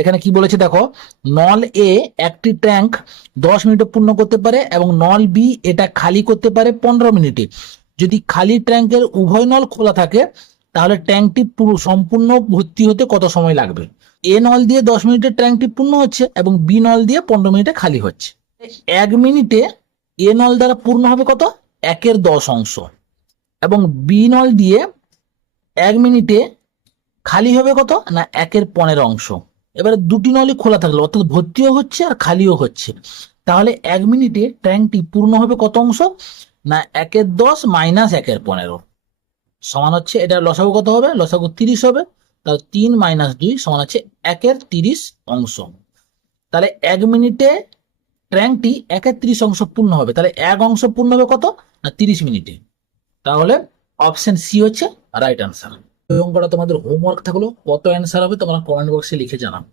এখানে কি বলেছে দেখো, নল এ একটি ট্যাঙ্ক 10 মিনিটে পূর্ণ করতে পারে এবং নল বি এটা খালি করতে পারে 15 মিনিটে। যদি খালি ট্যাঙ্কের উভয় নল খোলা থাকে তাহলে ট্যাঙ্কটি পুরো সম্পূর্ণ ভর্তি হতে কত সময় লাগবে। এ নল দিয়ে 10 মিনিটে ট্যাঙ্কটি পূর্ণ হচ্ছে এবং বি নল দিয়ে 15 মিনিটে খালি হচ্ছে। 1 মিনিটে এ নল দ্বারা পূর্ণ হবে কত, 1/10 এবং বি নল দিয়ে 1 মিনিটে খালি হবে কত না 1/15। এবারে দুটি নলই খোলা থাকলো, অর্থাৎ ভর্তিও হচ্ছে আর খালিও হচ্ছে, তাহলে 1 মিনিটে ট্যাঙ্কটি পূর্ণ হবে কত অংশ না 1/10 মাইনাস 1/15 সমান হচ্ছে, এটা লসাগু কত হবে, লসাগু 30 হবে। তাহলে 3 - 2 সমান হচ্ছে 1/30 তাহলে 1 মিনিটে ট্যাঙ্কটি 1/30 পূর্ণ হবে, তাহলে 1 অংশ পূর্ণ হবে কত না 30 মিনিটে। তাহলে অপশন সি হচ্ছে রাইট আনসার। এই অঙ্কটা তোমাদের হোমওয়ার্ক থাকলো, কত অ্যান্সার হবে তোমরা কমেন্ট বক্সে লিখে জানাও।